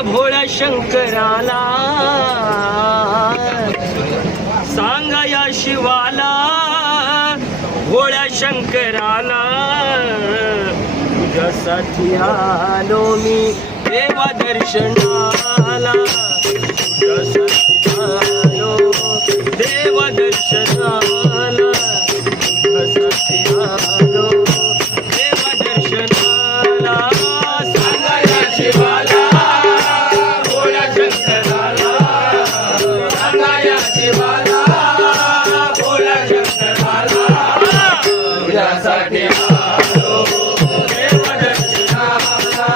या भोळ्या शंकराला सांगा या शिवाला भोळ्या शंकराला तुझ्यासाठी आलो मी देवा दर्शनाला तुझ्यासाठी आलो देवा दर्शनाला तुझ्यासाठी आलो देवा दर्शनाला सांगा या शिवाला भोळ्या शंकराला सांगा या शिवाला भोळ्या शंकराला तुझ्यासाठी आलो देवा दर्शनाला